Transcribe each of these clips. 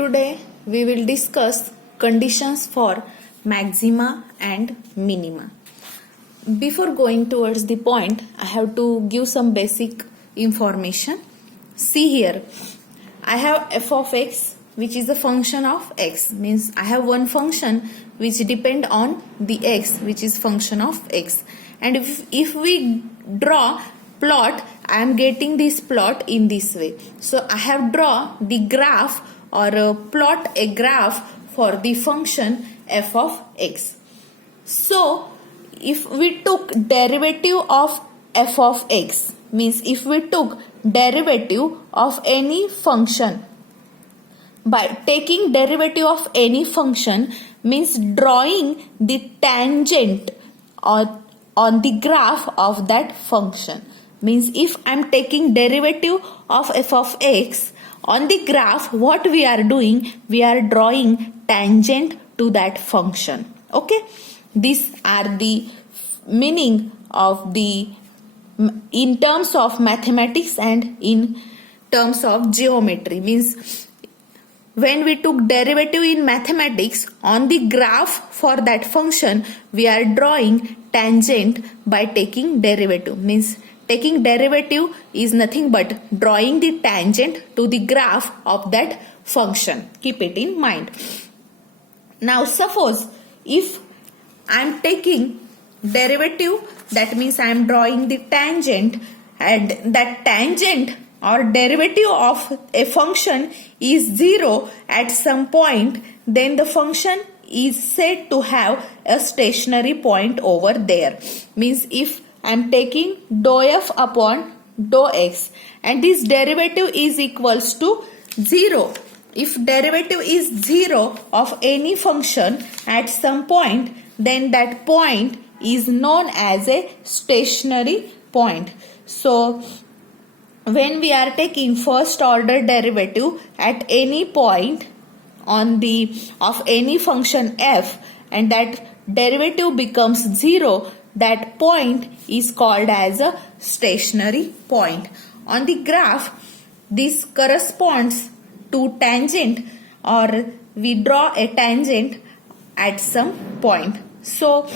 Today we will discuss conditions for maxima and minima. Before going towards the point, I have to give some basic information. See here, I have f of x which is a function of x, means I have one function which depend on the x which is function of x, and if we draw plot, I am getting this plot in this way. So I have draw the graph or plot a graph for the function f of x. So if we took derivative of f of x, means if we took derivative of any function, by taking derivative of any function means drawing the tangent on the graph of that function. Means if I am taking derivative of f of x on the graph, what we are doing, we are drawing tangent to that function. Okay, these are the meaning of the in terms of mathematics and in terms of geometry. Means when we took derivative in mathematics on the graph for that function, we are drawing tangent by taking derivative. Means taking derivative is nothing but drawing the tangent to the graph of that function. Keep it in mind. Now suppose if I am taking derivative, that means I am drawing the tangent, and that tangent or derivative of a function is 0 at some point, then the function is said to have a stationary point over there. Means if I am taking dou f upon dou x and this derivative is equals to 0. If derivative is 0 of any function at some point, then that point is known as a stationary point. So when we are taking first order derivative at any point on the of any function f and that derivative becomes 0, that point is called as a stationary point. On the graph, this corresponds to tangent, or we draw a tangent at some point. So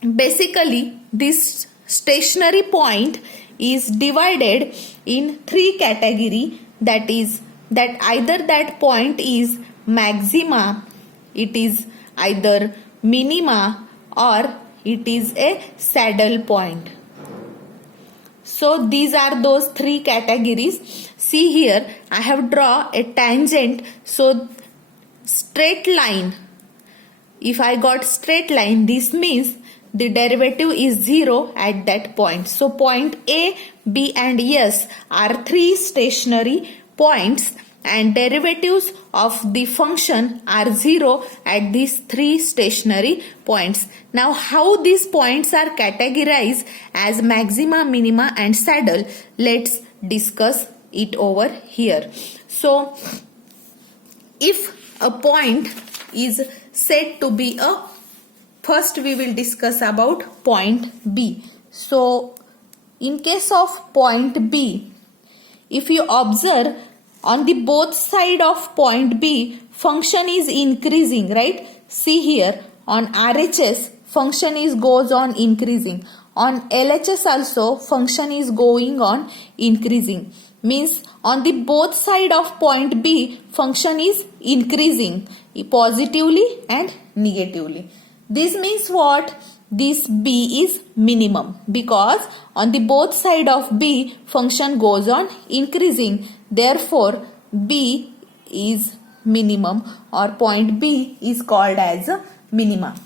basically this stationary point is divided in three category, that is that either that point is maxima, it is either minima, or it is a saddle point. So these are those three categories. See here, I have drawn a tangent. So straight line, if I got straight line, this means the derivative is 0 at that point. So point A, B and S are three stationary points and derivatives of the function are 0 at these three stationary points. Now how these points are categorized as maxima, minima and saddle, let's discuss it over here. So if a point is said to be a, first we will discuss about point B. So in case of point B, if you observe on the both side of point B, function is increasing, right? See here, on RHS function is goes on increasing. On LHS also function is going on increasing. Means on the both side of point B, function is increasing positively and negatively. This means what? This B is minimum, because on the both side of B function goes on increasing. Therefore B is minimum, or point B is called as a minima.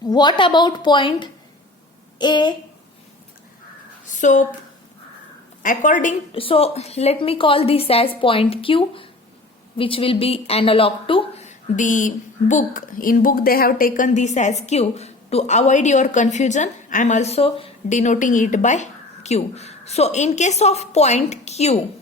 What about point A? So let me call this as point Q, which will be analog to the book. In book they have taken this as Q. To avoid your confusion, I am also denoting it by Q. So in case of point Q,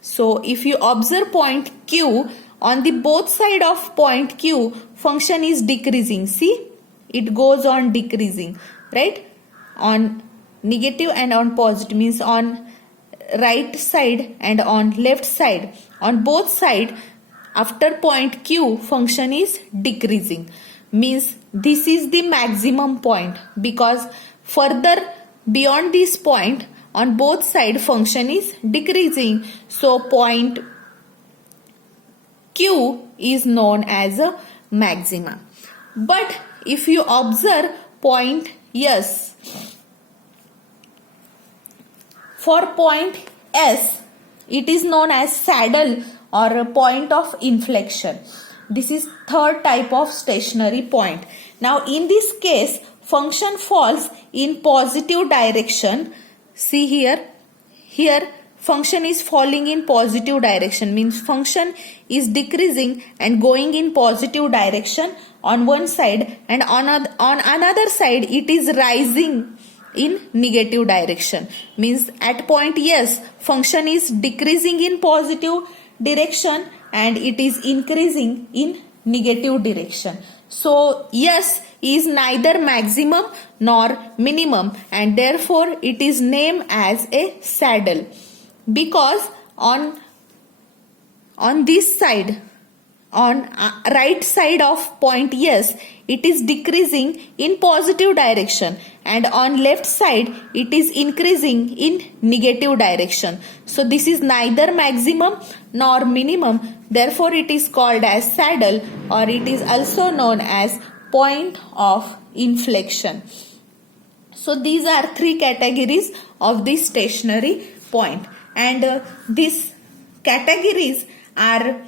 so if you observe point Q, on the both side of point Q, function is decreasing. See, it goes on decreasing, right? On negative and on positive, means on right side and on left side. On both side, after point Q, function is decreasing. Means this is the maximum point, because further beyond this point on both side function is decreasing. So point Q is known as a maxima. But if you observe point S, for point S, it is known as saddle or a point of inflection. This is third type of stationary point. Now in this case, function falls in positive direction. See here function is falling in positive direction, means function is decreasing and going in positive direction on one side, and on another side it is rising in negative direction. Means at point S, function is decreasing in positive direction and it is increasing in negative direction. So S is neither maximum nor minimum, and therefore it is named as a saddle, because on this side, on right side of point S, it is decreasing in positive direction, and on left side it is increasing in negative direction. So this is neither maximum nor minimum, therefore it is called as saddle, or it is also known as point of inflection. So these are three categories of the stationary point, and these categories are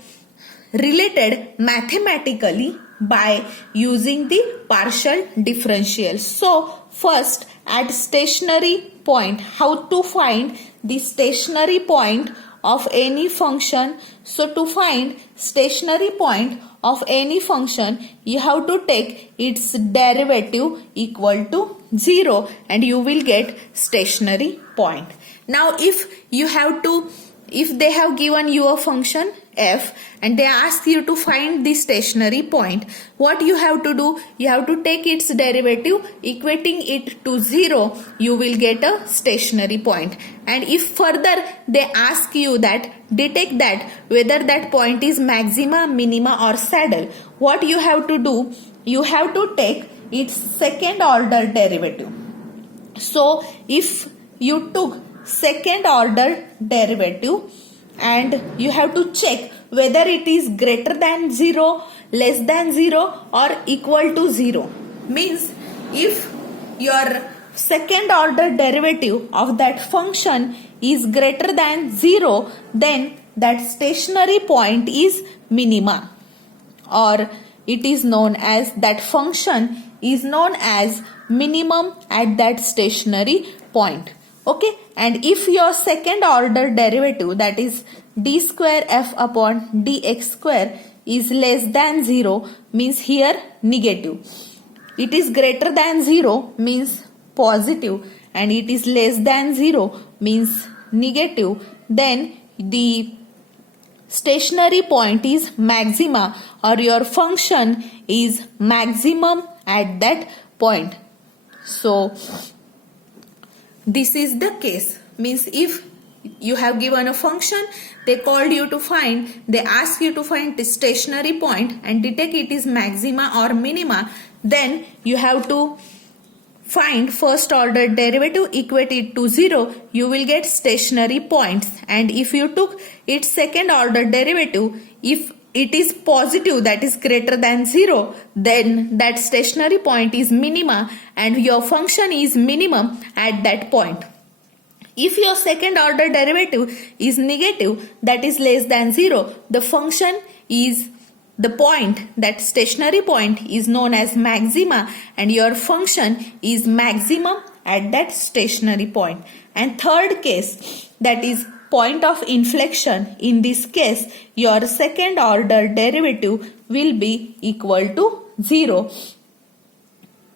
related mathematically by using the partial differential. So first, at stationary point, how to find the stationary point of any function? So to find stationary point of any function, you have to take its derivative equal to 0 and you will get stationary point. Now if they have given you a function f and they ask you to find the stationary point, what you have to do? You have to take its derivative, equating it to 0, you will get a stationary point. And if further they ask you that detect that whether that point is maxima, minima or saddle, what you have to do? You have to take its second order derivative. So if you took second order derivative, and you have to check whether it is greater than 0, less than 0 or equal to 0. Means if your second order derivative of that function is greater than 0, then that stationary point is minima, or it is known as that function is known as minimum at that stationary point. Okay, and if your second order derivative, that is d square f upon dx square, is less than 0, means here negative. It is greater than 0 means positive, and it is less than 0 means negative, then the stationary point is maxima, or your function is maximum at that point. So this is the case. Means if you have given a function, they called you to find, they ask you to find the stationary point and detect it is maxima or minima, then you have to find first order derivative, equate it to 0, you will get stationary points. And if you took its second order derivative, if it is positive, that is greater than 0, then that stationary point is minima and your function is minimum at that point. If your second order derivative is negative, that is less than 0, the function is the point, that stationary point is known as maxima and your function is maximum at that stationary point. And third case, that is point of inflection. In this case, your second order derivative will be equal to 0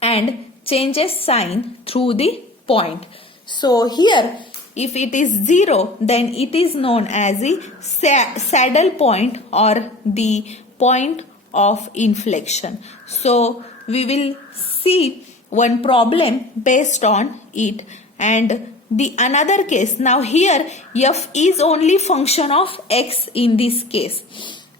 and changes sign through the point. So here, if it is 0, then it is known as the saddle point or the point of inflection. So we will see one problem based on it, and the another case. Now here f is only function of x in this case.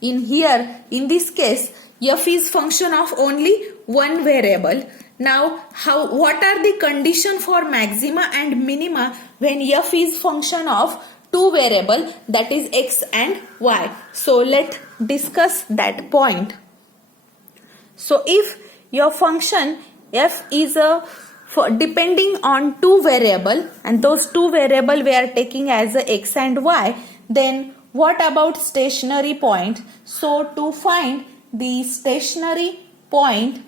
In this case, f is function of only one variable. Now what are the condition for maxima and minima when f is function of two variable, that is x and y? So let's discuss that point. So if your function f is depending on two variable, and those two variable we are taking as a x and y, then what about stationary point? So to find the stationary point,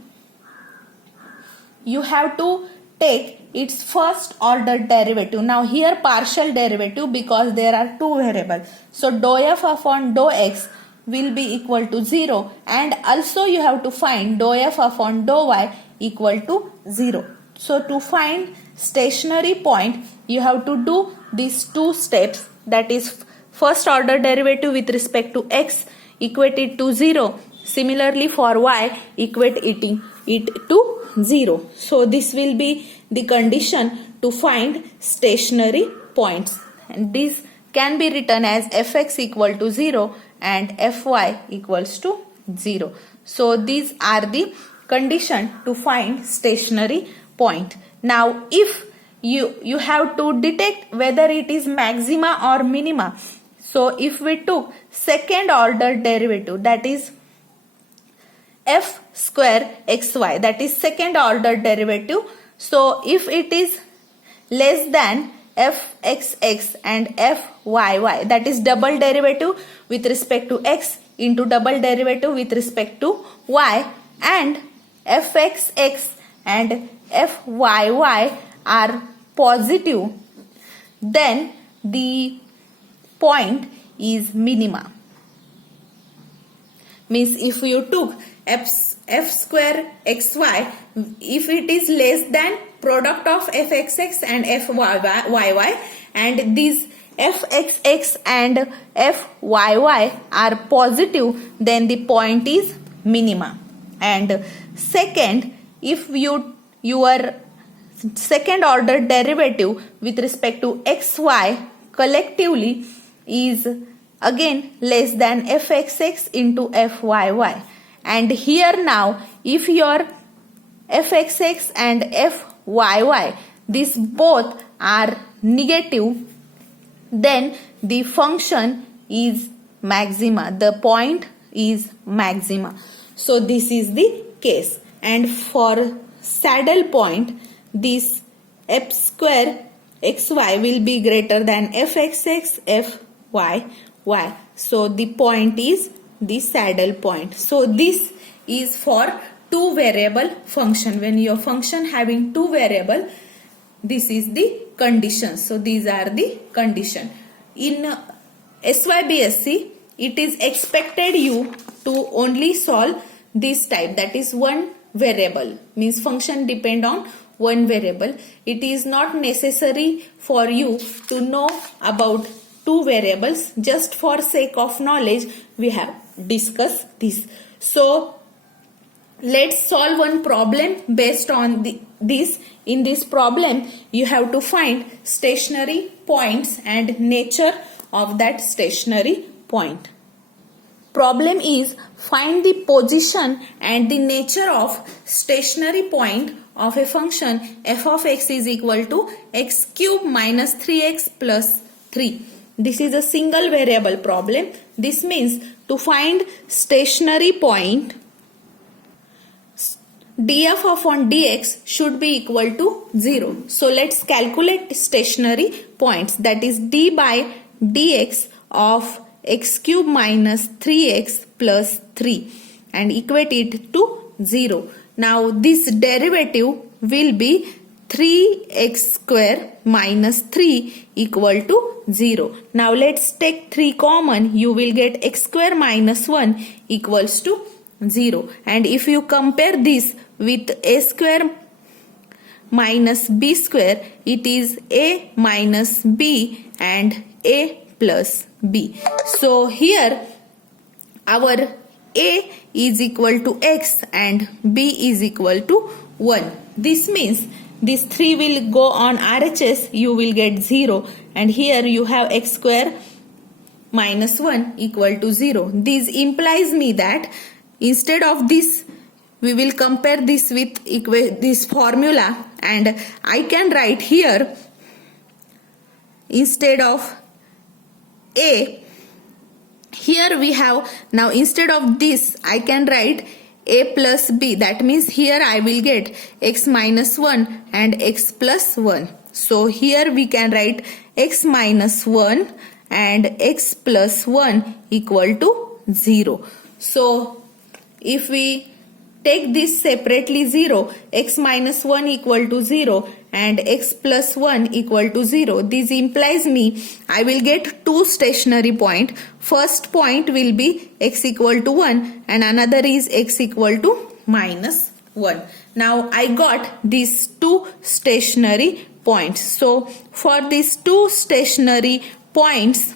you have to take its first order derivative. Now here partial derivative, because there are two variables. So dou f upon dou x will be equal to 0, and also you have to find dou f upon dou y equal to 0. So to find stationary point, you have to do these two steps, that is first order derivative with respect to x, equate it to 0. Similarly for y, equating it to 0. So this will be the condition to find stationary points, and this can be written as fx equal to 0 and fy equals to 0. So these are the condition to find stationary point. Now if you have to detect whether it is maxima or minima. So if we took second order derivative, that is f square xy, that is second order derivative. So if it is less than fxx and fyy, that is double derivative with respect to x into double derivative with respect to y, and fxx and fyy are positive, then the point is minima. Means if you took f square xy, if it is less than product of fxx and fyy, and these fxx and fyy are positive, then the point is minima. And second, if your second order derivative with respect to xy collectively is again less than fxx into fyy, and here now if your fxx and fyy, these both are negative, then the function is maxima, the point is maxima. So this is the case. And for saddle point, this f square xy will be greater than fxx fyy. So the point is the saddle point. So this is for two variable function. When your function having two variable, this is the condition. So these are the condition. In SYBSC, it is expected you to only solve this type, that is one variable, means function depend on one variable. It is not necessary for you to know about two variables. Just for sake of knowledge, we have discussed this. So let's solve one problem based on this. In this problem, you have to find stationary points and nature of that stationary point. Problem is find the position and the nature of stationary point of a function f of x is equal to x cube minus 3x plus 3. This is a single variable problem. This means to find stationary point, df upon dx should be equal to 0. So let's calculate stationary points, that is d by dx of x cube minus 3x plus 3, and equate it to 0. Now this derivative will be 3x square minus 3 equal to 0. Now let's take 3 common. You will get x square minus 1 equals to 0. And if you compare this with a square minus b square, it is a minus b and a plus b. So here our a is equal to x and b is equal to 1. This means These 3 will go on RHS, you will get 0, and here you have x square minus 1 equal to 0. This implies me that instead of this, we will compare this with this formula, and I can write here instead of a, here we have, now instead of this I can write a plus b. That means here I will get x minus 1 and x plus 1. So here we can write x minus 1 and x plus 1 equal to 0. So if we take this separately 0, x minus 1 equal to 0 and x plus 1 equal to 0. This implies me I will get 2 stationary point. First point will be x equal to 1 and another is x equal to minus 1. Now I got these 2 stationary points. So for these 2 stationary points,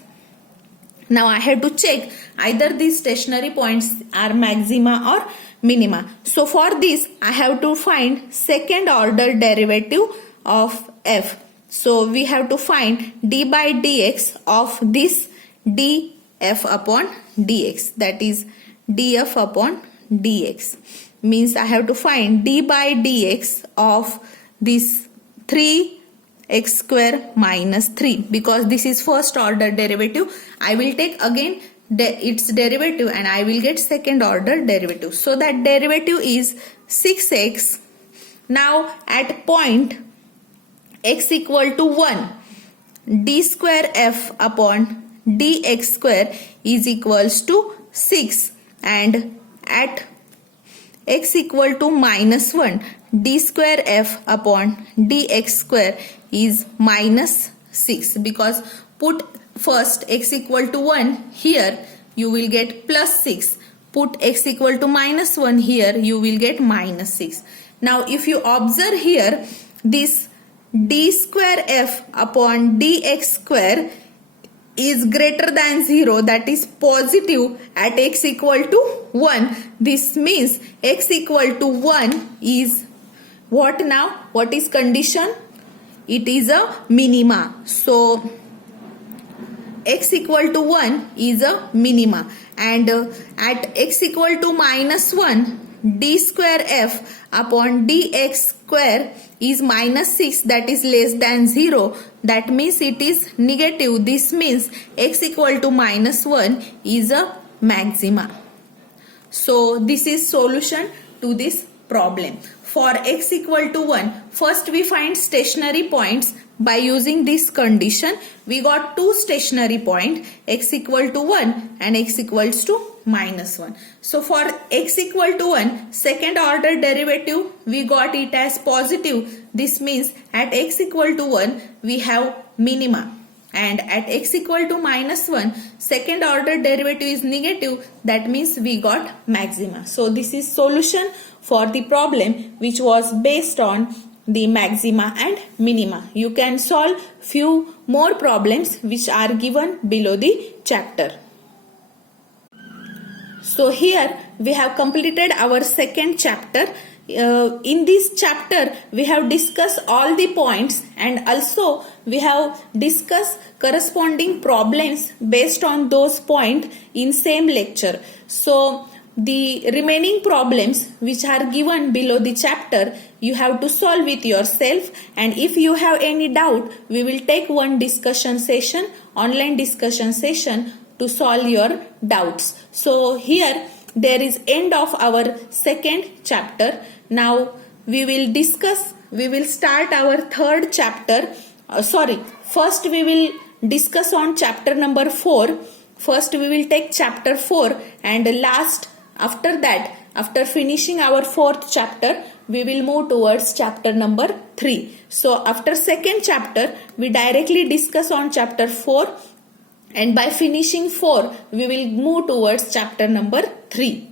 now I have to check either these stationary points are maxima or minima. So for this I have to find second order derivative of f. So we have to find d by dx of this df upon dx, that is df upon dx. Means I have to find d by dx of this 3x square minus 3, because this is first order derivative. I will take again its derivative and I will get second order derivative. So that derivative is 6x. Now at point x equal to 1, d square f upon dx square is equals to 6, and at x equal to minus 1, d square f upon dx square is minus 6, because put first x equal to 1 here, you will get plus 6. Put x equal to minus 1 here, you will get minus 6. Now if you observe here, this d square f upon dx square is greater than 0, that is positive at x equal to 1. This means x equal to 1 is what now? What is condition? It is a minima. So x equal to 1 is a minima, and at x equal to minus 1, d square f upon dx square is minus 6, that is less than 0. That means it is negative. This means x equal to minus 1 is a maxima. So this is solution to this problem. For x equal to 1, first we find stationary points. By using this condition, we got 2 stationary points, x equal to 1 and x equals to minus 1. So for x equal to 1, second order derivative, we got it as positive. This means at x equal to 1, we have minima. And at x equal to minus 1, second order derivative is negative. That means we got maxima. So this is solution for the problem which was based on the maxima and minima. You can solve few more problems which are given below the chapter. So here we have completed our second chapter. In this chapter we have discussed all the points, and also we have discussed corresponding problems based on those points in same lecture. So the remaining problems which are given below the chapter, you have to solve it yourself, and if you have any doubt, we will take one discussion session, online discussion session, to solve your doubts. So here there is end of our second chapter. Now we will start our third chapter. First we will discuss on chapter number 4. First we will take chapter 4, and last, after that, after finishing our fourth chapter, we will move towards chapter number 3. So after second chapter, we directly discuss on chapter 4, and by finishing 4, we will move towards chapter number 3.